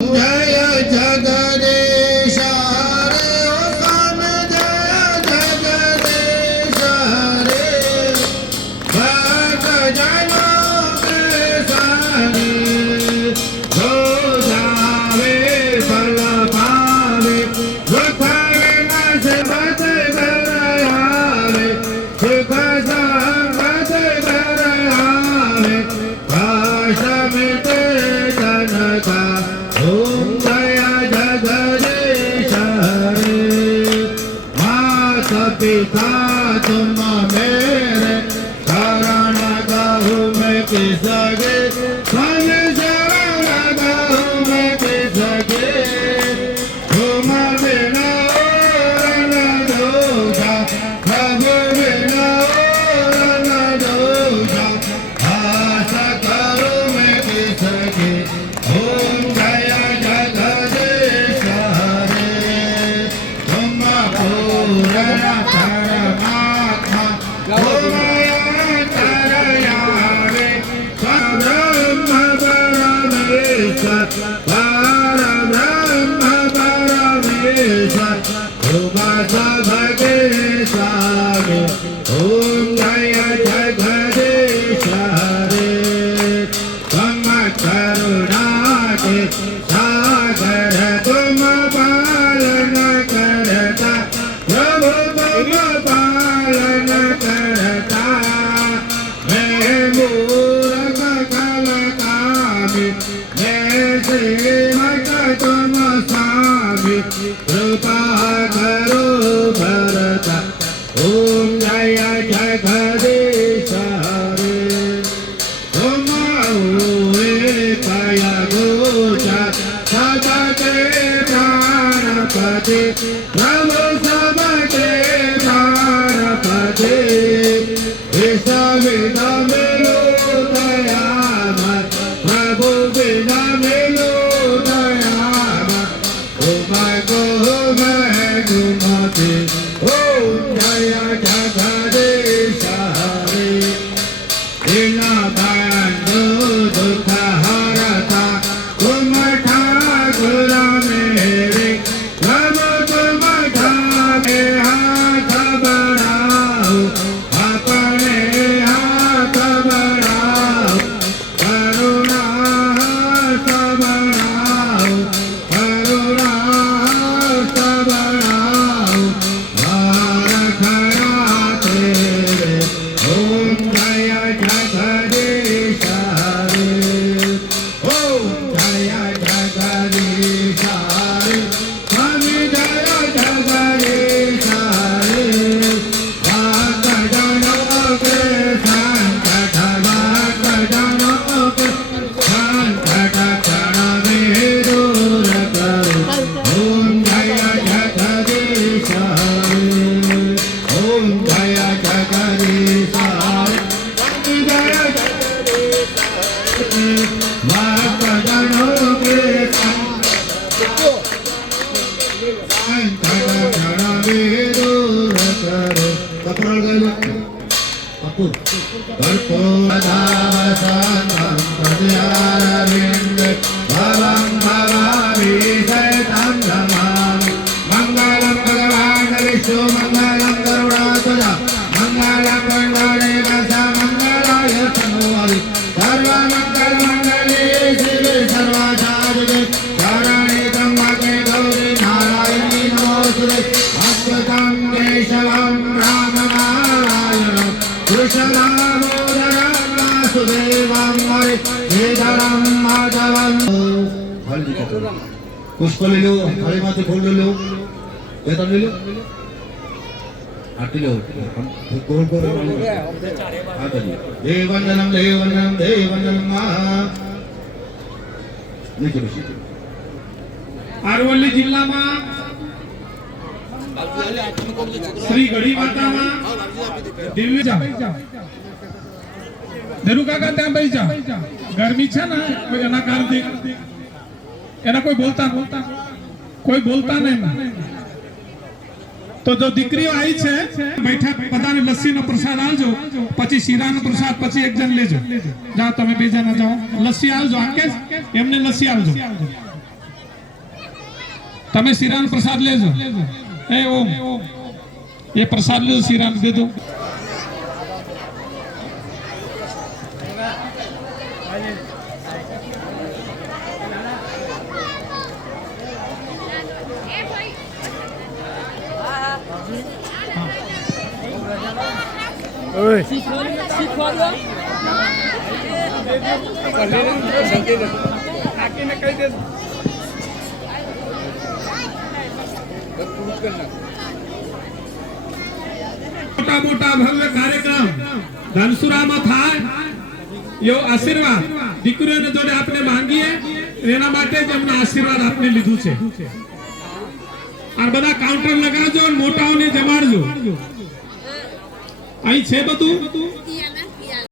जय जगदीश हरे ओम जय जगदीश हरे भक्त जनों के सारे जो जावे फल पावे दुख विनाश बच घर आवे सुख संपत घर आवे पाश मिटे जन का ओम जय जगदीश हरे माता पिता तुम मेरे शरण गहु में किसके सन शरण गहु में किसके तुम बिना और न दूजा प्रभु बिना और न दूजा आशा करो मैं किसके ओम जय जगदीश हरे तुम पूर्ण परमात्मा तुम अंतर्यामी परब्रह्म परमेश्वर परब्रह्म परमेश्वर तुम सबके स्वामी ओम जय जगदीश हरे तुम करुणा के सागर तुम पालन करता प्रभु तुम पालन करता मैं मूर्ख कलकामी मैं श्रीमत तुम स्वामी कृपा करो भरता ओम जय जगदीश हरे तुम हुए कया गोचा सबके प्राणपति प्रभु सबके प्राणपति विष बिना मिलो दयामय प्रभु बिना मिलो दयामय उमय को मैं घुमते ओम जय जगदीश हरे बिना बंधु दुख हरता तुम ठाकुर मेरे प्रभु तुम ठाके हाथ बढ़ाओ अपने हाथ बढ़ाओ करुणा हाथ बढ़ाओ करुणा हाथ बढ़ाओ भार खड़ा तेरे ओम जय जगदीश हरे ओम जय जगदीश हरे स्वामी जय जगदीश हरे भक्त जनों के संकट भक्त जनों के संकट क्षण में दूर करो ओम जय जगदीश हरे ओम जय जगदीश हरे जय भक्त जनों के संकट क्षण में दूर करो कपड़ गए अपू कर्पूरधावसनं तदयारविन्द भवं भवामि सहितं नमामि मङ्गलं भगवान् विष्णु मङ्गलं गरुडाध्वज मङ्गलं पुण्डरीकाक्ष मङ्गलाय तनोहरि सर्वमङ्गलमङ्गले शिवे सर्वासाधिके शरणे त्र्यम्बके गौरी नारायणी नमोस्तुते अच्युतं केशवं रामनारायणं कृष्णदामोदरं वासुदेवं हरि श्रीधरं माधवं पुष्प ले लो हरे माथे फूल ले लो वेतन ले लो आरती लो गोल गोल देववंदनम देववंदनम देववंदनम नीचे बेसी અરવલ્લી જિલ્લામાં શ્રી ગઢી માતામાં દિવ્ય ધીરુ કાકા ત્યાં બેસી જા ગરમી છે ને એના કારણે એના કોઈ બોલતા નહીં તો જો દીકરીઓ આવી છે બેઠા બધાને લસ્સીનો પ્રસાદ આલજો પછી શીરાનો પ્રસાદ પછી એક જણ લેજો જાઓ તમે બે જણા જાઓ લસ્સી આલજો આકે એમને લસ્સી આલજો તમે શિરાન પ્રસાદ લેજો એ ઓમ એ પ્રસાદ લેજો શિરાન દે દો મોટા મોટા ભવ્ય કાર્યક્રમ ધનસુરામાં થાય એવો આશીર્વાદ દીકરીઓને જોડે આપણે માંગીએ એના માટે જ એમના આશીર્વાદ આપણે લીધું છે આ બધા કાઉન્ટર લગાવજો અને મોટાઓને જમાડજો અહીં છે બધું